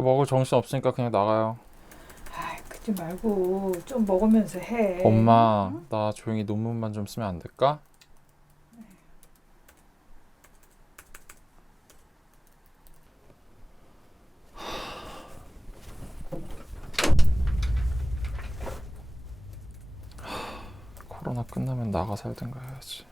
그 먹을 정신 없으니까 그냥 나가요. 아, 그러지 말고 좀 먹으면서 해. 엄마, 나 조용히 논문만 좀 쓰면 안 될까? 코로나 끝나면 나가 살든가 해야지.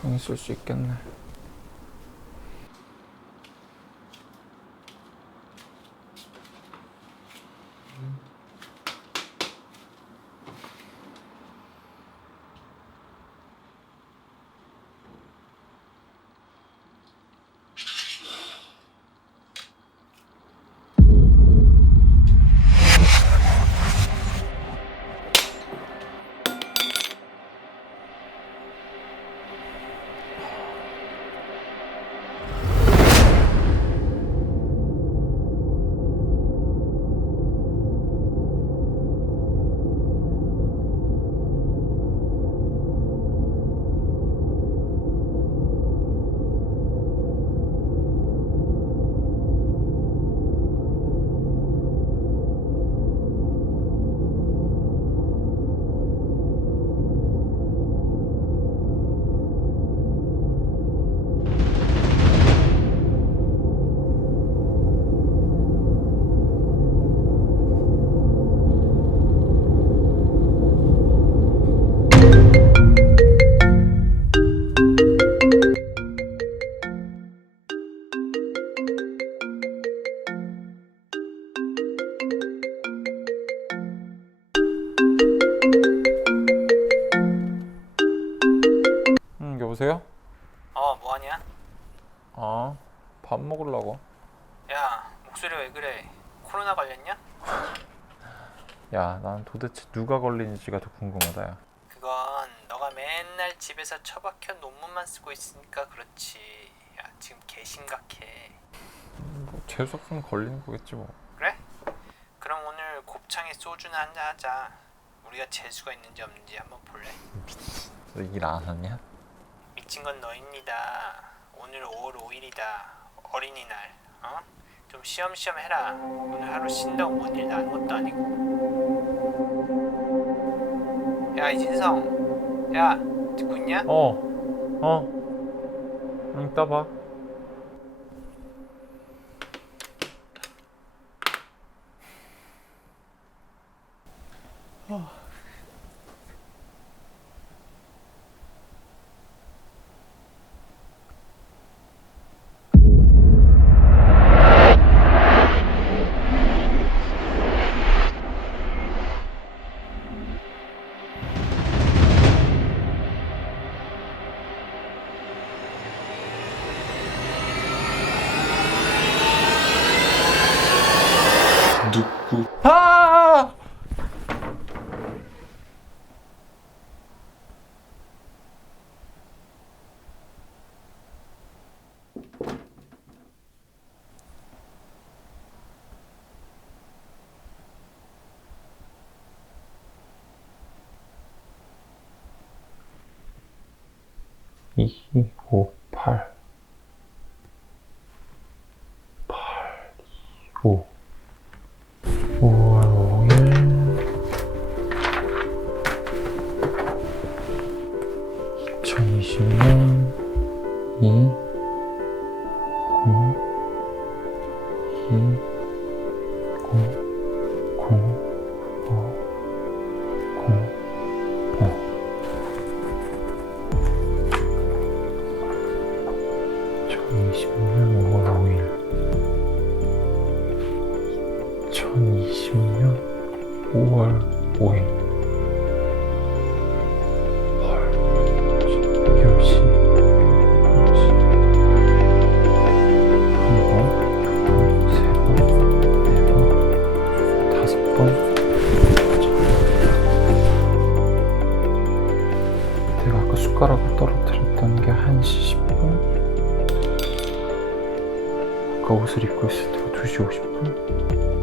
조용히 쓸수 있겠네. 여보세요? 어 뭐하냐? 어, 밥 먹으려고. 야 목소리 왜 그래? 코로나 걸렸냐? 야, 난 도대체 누가 걸리는지가 더 궁금하다, 야. 그건 너가 맨날 집에서 처박혀 논문만 쓰고 있으니까 그렇지 야 지금 개 심각해 뭐 재수 없으면 걸리는 거겠지 뭐. 그래? 그럼 오늘 곱창에 소주나 한잔 하자 우리가 재수가 있는지 없는지 한번 볼래? 너 일 안 하냐? 미친 건 너입니다 오늘 5월 5일이다 어린이날 어? 좀 쉬엄쉬엄 해라 오늘 하루 쉰다고 뭔 일 나는 것도 아니고 야 이진성 야 듣고 있냐? 어, 어. 응, 따봐. 이, 오, 2020년 5월 5일. 2020년 5월 5일. 헐. 10시 10시 한번 세번 네번 다섯 번. 내가 아까 숟가락을 떨어뜨렸던 게 1시 10분 아까 옷을 입고 있을 때가 2시 50분?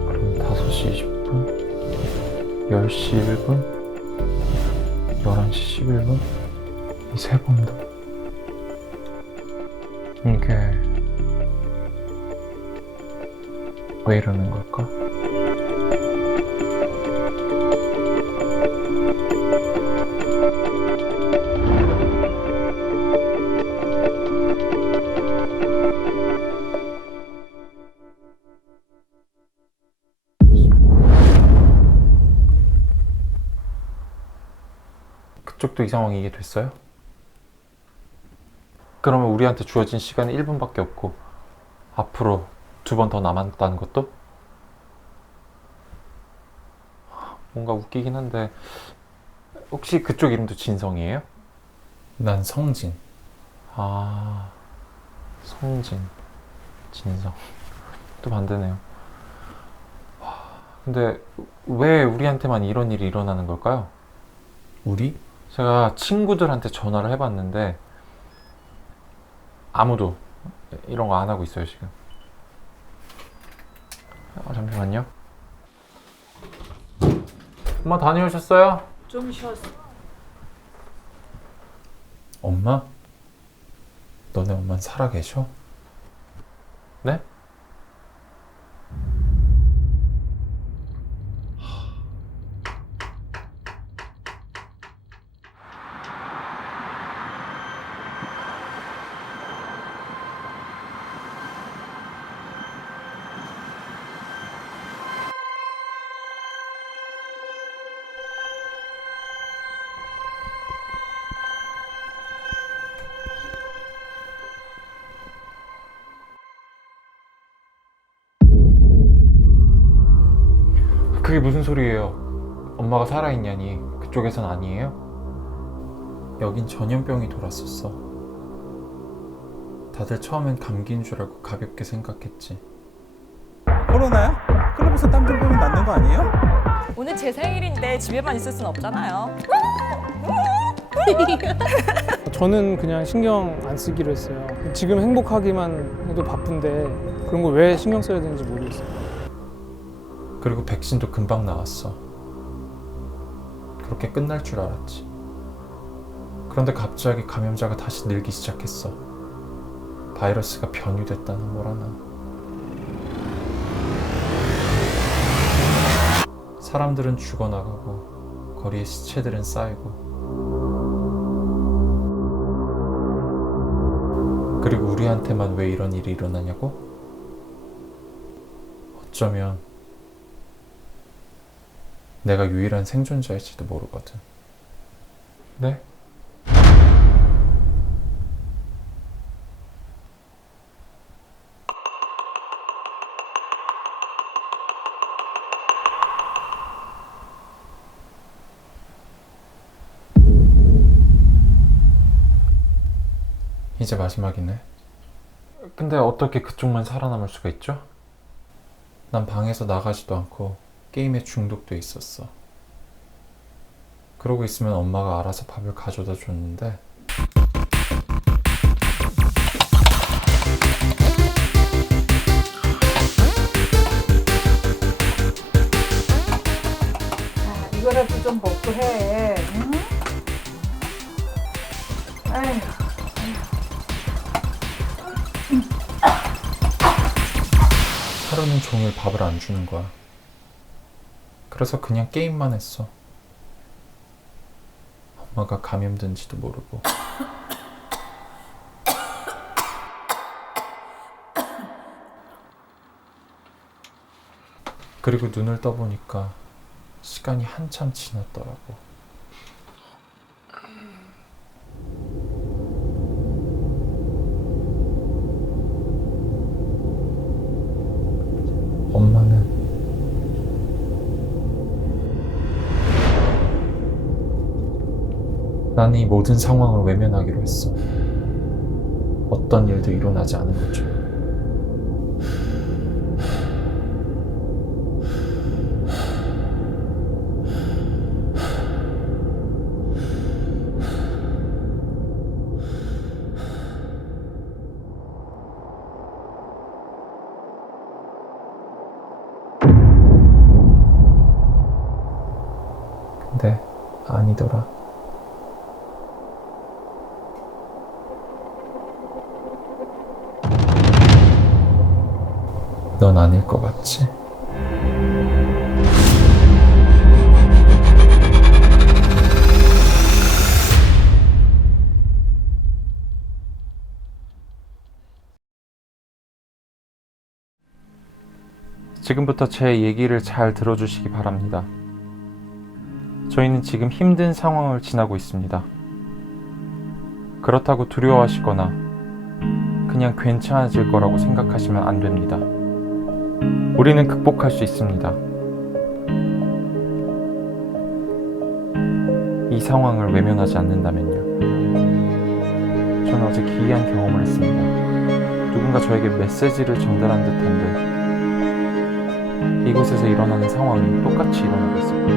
그럼 5시 20분? 10시 1분? 11시 11분? 이 세 번도? 이게 왜 이러는 걸까? 이 상황이 이게 됐어요? 그러면 우리한테 주어진 시간은 1분밖에 없고 앞으로 두 번 더 남았다는 것도? 뭔가 웃기긴 한데 혹시 그쪽 이름도 진성이에요? 난 성진 아 성진 진성 또 반대네요 와, 근데 왜 우리한테만 이런 일이 일어나는 걸까요? 우리? 제가 친구들한테 전화를 해봤는데 아무도 이런 거 안 하고 있어요 지금. 아, 잠시만요. 엄마 다녀오셨어요? 좀 쉬었어. 엄마? 너네 엄마 살아 계셔? 네? 그게 무슨 소리예요? 엄마가 살아있냐니 그쪽에선 아니에요? 여긴 전염병이 돌았었어. 다들 처음엔 감기인 줄 알고 가볍게 생각했지. 코로나요? 클럽에서 땀좀 빼면 낫는 거 아니에요? 오늘 제 생일인데 집에만 있을 순 없잖아요. 저는 그냥 신경 안 쓰기로 했어요. 지금 행복하기만 해도 바쁜데 그런 걸왜 신경 써야 되는지 모르겠어요. 그리고 백신도 금방 나왔어. 그렇게 끝날 줄 알았지. 그런데 갑자기 감염자가 다시 늘기 시작했어. 바이러스가 변이됐다나 뭐라나. 사람들은 죽어나가고 거리에 시체들은 쌓이고 그리고 우리한테만 왜 이런 일이 일어나냐고? 어쩌면 내가 유일한 생존자일지도 모르거든. 네? 이제 마지막이네. 근데 어떻게 그쪽만 살아남을 수가 있죠? 난 방에서 나가지도 않고 게임에 중독돼 있었어. 그러고 있으면 엄마가 알아서 밥을 가져다 줬는데 아, 이거라도 좀 먹고 해. 응? 아휴. 하루는 종일 밥을 안 주는 거야. 그래서 그냥 게임만 했어. 엄마가 감염된지도 모르고. 그리고 눈을 떠보니까 시간이 한참 지났더라고. 나란히 모든 상황을 외면하기로 했어. 어떤 일도 일어나지 않은 것처럼. 근데 아니더라. 넌 아닐 것 같지? 지금부터 제 얘기를 잘 들어주시기 바랍니다. 저희는 지금 힘든 상황을 지나고 있습니다. 그렇다고 두려워하시거나 그냥 괜찮아질 거라고 생각하시면 안 됩니다. 우리는 극복할 수 있습니다. 이 상황을 외면하지 않는다면요. 저는 어제 기이한 경험을 했습니다. 누군가 저에게 메시지를 전달한 듯한데 이곳에서 일어나는 상황이 똑같이 일어나고 있었고